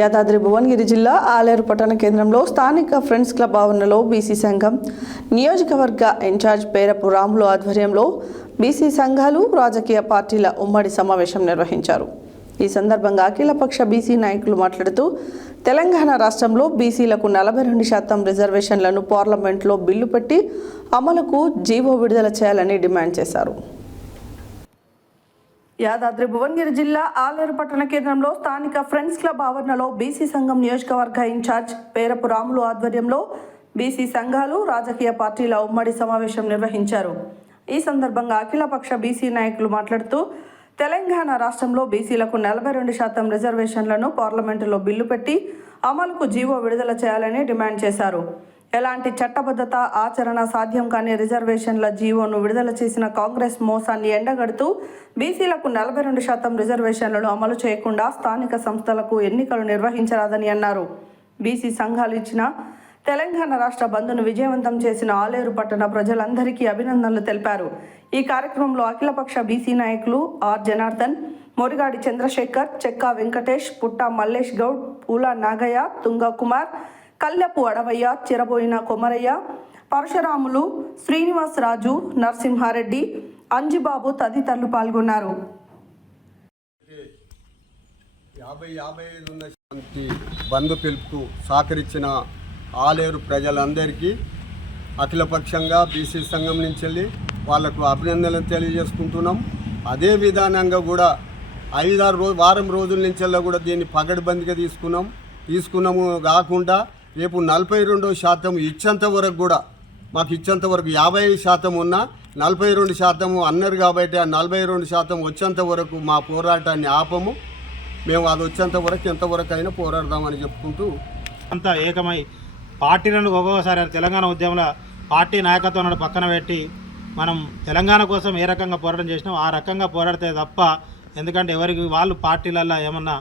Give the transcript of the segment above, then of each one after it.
యాదాద్రి భువనగిరి జిల్లా ఆలేరు పట్టణ కేంద్రంలో స్థానిక ఫ్రెండ్స్ క్లబ్ ఆవరణలో బీసీ సంఘం నియోజకవర్గ ఇన్ఛార్జ్ పేరపు రాములు ఆధ్వర్యంలో బీసీ సంఘాలు రాజకీయ పార్టీల ఉమ్మడి సమావేశం నిర్వహించారు. ఈ సందర్భంగా అఖిలపక్ష బీసీ నాయకులు మాట్లాడుతూ తెలంగాణ రాష్ట్రంలో బీసీలకు 42% రిజర్వేషన్లను పార్లమెంట్లో బిల్లు పెట్టి అమలుకు జీవో విడుదల చేయాలని డిమాండ్ చేశారు. యాదాద్రి భువనగిరి జిల్లా ఆలేరు పట్టణ కేంద్రంలో స్థానిక ఫ్రెండ్స్ క్లబ్ ఆవరణలో బీసీ సంఘం నియోజకవర్గ ఇన్ఛార్జ్ పేరపు రాములు ఆధ్వర్యంలో బీసీ సంఘాలు రాజకీయ పార్టీల ఉమ్మడి సమావేశం నిర్వహించారు. ఈ సందర్భంగా అఖిలపక్ష బీసీ నాయకులు మాట్లాడుతూ తెలంగాణ రాష్ట్రంలో బీసీలకు 42% రిజర్వేషన్లను పార్లమెంటులో బిల్లు పెట్టి అమలుకు జీవో విడుదల చేయాలని డిమాండ్ చేశారు. ఎలాంటి చట్టబద్ధత ఆచరణ సాధ్యం కాని రిజర్వేషన్ల జీవోను విడుదల చేసిన కాంగ్రెస్ మోసాన్ని ఎండగడుతూ బీసీలకు 42% రిజర్వేషన్లను అమలు చేయకుండా స్థానిక సంస్థలకు ఎన్నికలు నిర్వహించరాదని అన్నారు. బీసీ సంఘాలు ఇచ్చిన తెలంగాణ రాష్ట్ర బంద్ను విజయవంతం చేసిన ఆలేరు పట్టణ ప్రజలందరికీ అభినందనలు తెలిపారు. ఈ కార్యక్రమంలో అఖిలపక్ష బీసీ నాయకులు ఆర్ జనార్దన్, మోరిగాడి చంద్రశేఖర్, చెక్కా వెంకటేష్, పుట్టా మల్లేష్ గౌడ్, పూల నాగయ్య, తుంగ కుమార్, కల్లెపు అడవయ్య, చిరబోయిన కొమరయ్య, పరశురాములు, శ్రీనివాస్ రాజు, నరసింహారెడ్డి, అంజిబాబు తదితరులు పాల్గొన్నారు. 50-55 బంధు పిలుపుకు సహకరించిన ఆలేరు ప్రజలందరికీ అఖిలపక్షంగా బీసీ సంఘం నుంచి వెళ్ళి వాళ్లకు అభినందనలు తెలియజేసుకుంటున్నాం. అదే విధానంగా కూడా 5-6 వారం రోజుల నుంచి కూడా దీన్ని పగడ్బందీగా తీసుకున్నాము కాకుండా రేపు 42% ఇచ్చేంత వరకు కూడా మాకు ఇచ్చేంత వరకు 50% ఉన్నా 42% అన్నారు కాబట్టి ఆ 42% వచ్చేంత వరకు మా పోరాటాన్ని ఆపము. మేము అది వచ్చేంత వరకు ఎంతవరకు అయినా పోరాడదామని చెప్పుకుంటూ అంతా ఏకమై పార్టీలను ఒక్కొక్కసారి తెలంగాణ ఉద్యమంలో పార్టీ నాయకత్వాన్ని పక్కన పెట్టి మనం తెలంగాణ కోసం ఏ రకంగా పోరాటం చేసినాం ఆ రకంగా పోరాడితే తప్ప, ఎందుకంటే ఎవరికి వాళ్ళు పార్టీలల్లో ఏమన్నా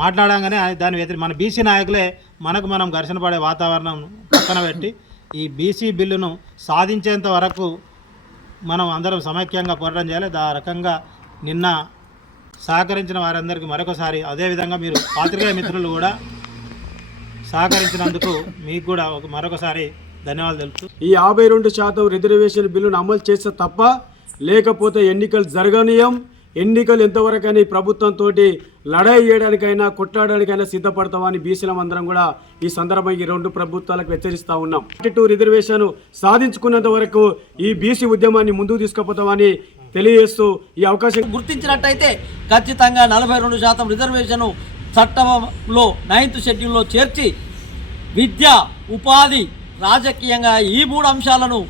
మాట్లాడంగానే దాని మన బీసీ నాయకులే మనం ఘర్షణ పడే వాతావరణం పక్కన పెట్టి ఈ బీసీ బిల్లును సాధించేంత వరకు మనం అందరం సమైక్యంగా పోరాటం చేయాలి. ఆ రకంగా నిన్న సహకరించిన వారందరికీ మరొకసారి, అదేవిధంగా మీరు పాత్రికేయ మిత్రులు కూడా సహకరించినందుకు మీకు కూడా మరొకసారి ధన్యవాదాలు తెలుపుతూ ఈ 52% రిజర్వేషన్ బిల్లును అమలు చేస్తే తప్ప లేకపోతే ఎన్నికలు జరగనీయం. ఎన్నికలు ఎంతవరకైనా ఈ ప్రభుత్వంతో లడాయి చేయడానికైనా కొట్లాడడానికైనా సిద్ధపడతామని బీసీలం అందరం కూడా ఈ సందర్భంగా ఈ రెండు ప్రభుత్వాలకు హెచ్చరిస్తూ ఉన్నాం. 42 రిజర్వేషన్ సాధించుకున్నంత వరకు ఈ బీసీ ఉద్యమాన్ని ముందుకు తీసుకుపోతామని తెలియజేస్తూ ఈ అవకాశం గుర్తించినట్టయితే ఖచ్చితంగా 42% రిజర్వేషన్ చట్టంలో 9th షెడ్యూల్లో చేర్చి విద్య, ఉపాధి, రాజకీయంగా ఈ 3 అంశాలను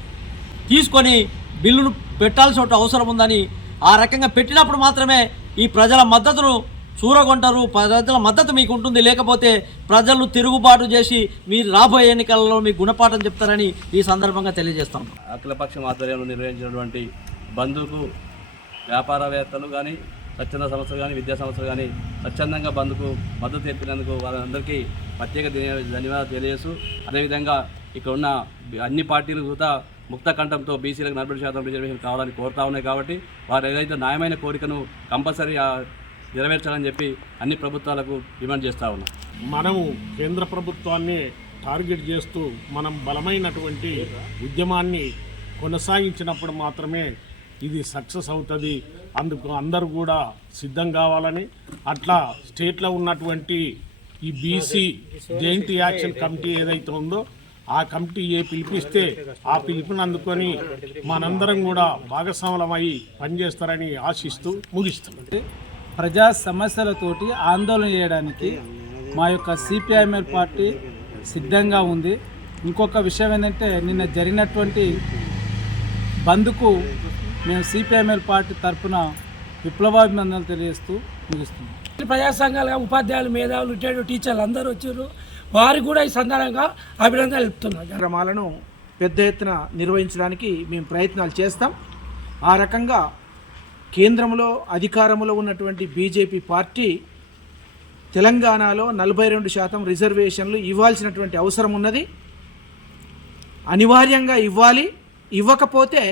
తీసుకొని బిల్లును పెట్టాల్సిన అవసరం ఉందని, ఆ రకంగా పెట్టినప్పుడు మాత్రమే ఈ ప్రజల మద్దతును చూరగొంటారు, ప్రజల మద్దతు మీకు ఉంటుంది. లేకపోతే ప్రజలు తిరుగుబాటు చేసి మీరు రాబోయే ఎన్నికలలో మీకు గుణపాఠం చెప్తారని ఈ సందర్భంగా తెలియజేస్తాం. అఖిలపక్షం ఆధ్వర్యంలో నిర్వహించినటువంటి బంధుకు వ్యాపారవేత్తలు కానీ, స్వచ్ఛంద సంస్థలు కానీ, విద్యా సంస్థలు కానీ స్వచ్ఛందంగా బంధుకు మద్దతు తెలిపినందుకు వాళ్ళందరికీ ప్రత్యేక ధన్యవాదాలు తెలియజేస్తూ, అదేవిధంగా ఇక్కడ ఉన్న అన్ని పార్టీలు కూడా ముక్త కంఠంతో బీసీలకు 40% రిజర్వేషన్ కావాలని కోరుతా ఉన్నాయి. కాబట్టి వారు ఏదైతే న్యాయమైన కోరికను కంపల్సరీ నెరవేర్చాలని చెప్పి అన్ని ప్రభుత్వాలకు డిమాండ్ చేస్తూ ఉన్నాం. మనము కేంద్ర ప్రభుత్వాన్ని టార్గెట్ చేస్తూ మనం బలమైనటువంటి ఉద్యమాన్ని కొనసాగించినప్పుడు మాత్రమే ఇది సక్సెస్ అవుతుంది. అందుకు అందరూ కూడా సిద్ధం కావాలని, అట్లా స్టేట్లో ఉన్నటువంటి ఈ బీసీ జాయింట్ యాక్షన్ కమిటీ ఏదైతే ఉందో ఆ కమిటీ పిలిపిస్తే ఆ పిలుపుని అందుకొని మనందరం కూడా భాగస్వాములమై పనిచేస్తారని ఆశిస్తూ ముగిస్తుంది. ప్రజా సమస్యలతోటి ఆందోళన చేయడానికి మా యొక్క సిపిఐఎంఎల్ పార్టీ సిద్ధంగా ఉంది. ఇంకొక విషయం ఏంటంటే, నిన్న జరిగినటువంటి బంద్కు మేము సిపిఐఎంఎల్ పార్టీ తరఫున విప్లవాభినందనలు తెలియజేస్తూ ముగిస్తున్నాం. ప్రజా సంఘాలుగా ఉపాధ్యాయులు, మేధావులు, రిటైర్డ్ టీచర్లు అందరూ వచ్చారు. వారు కూడా ఈ సందర్భంగా అభినందనలు తెలుపుతున్నారు. కార్యక్రమాలను పెద్ద ఎత్తున నిర్వహించడానికి మేము ప్రయత్నాలు చేస్తాం. ఆ రకంగా కేంద్రంలో అధికారంలో ఉన్నటువంటి బీజేపీ పార్టీ తెలంగాణలో 42% రిజర్వేషన్లు ఇవ్వాల్సినటువంటి అవసరం ఉన్నది. అనివార్యంగా ఇవ్వాలి. ఇవ్వకపోతే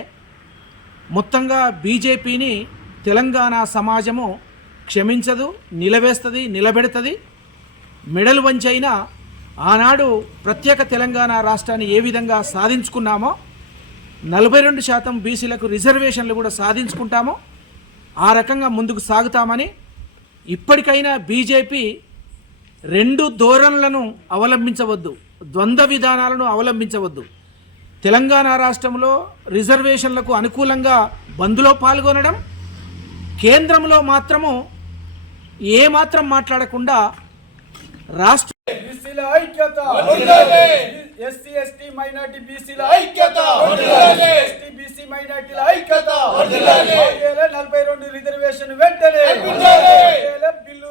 మొత్తంగా బీజేపీని తెలంగాణ సమాజము క్షమించదు, నిలబెడుతుంది. మెడలు వంచైనా ఆనాడు ప్రత్యేక తెలంగాణ రాష్ట్రాన్ని ఏ విధంగా సాధించుకున్నామో 42% బీసీలకు రిజర్వేషన్లు కూడా సాధించుకుంటామో ఆ రకంగా ముందుకు సాగుతామని, ఇప్పటికైనా బీజేపీ 2 ధోరణులను అవలంబించవద్దు, ద్వంద్వ విధానాలను అవలంబించవద్దు. తెలంగాణ రాష్ట్రంలో రిజర్వేషన్లకు అనుకూలంగా బంద్లో పాల్గొనడం, కేంద్రంలో మాత్రము ఏమాత్రం మాట్లాడకుండా రాష్ట్ర బీసీల ఐక్యత, ఎస్సీ ఎస్టీ మైనార్టీ బీసీల ఐక్యత, ఎస్టీ బీసీ మైనార్టీల ఐక్యత, 42 రిజర్వేషన్ వెంటనే బిల్లు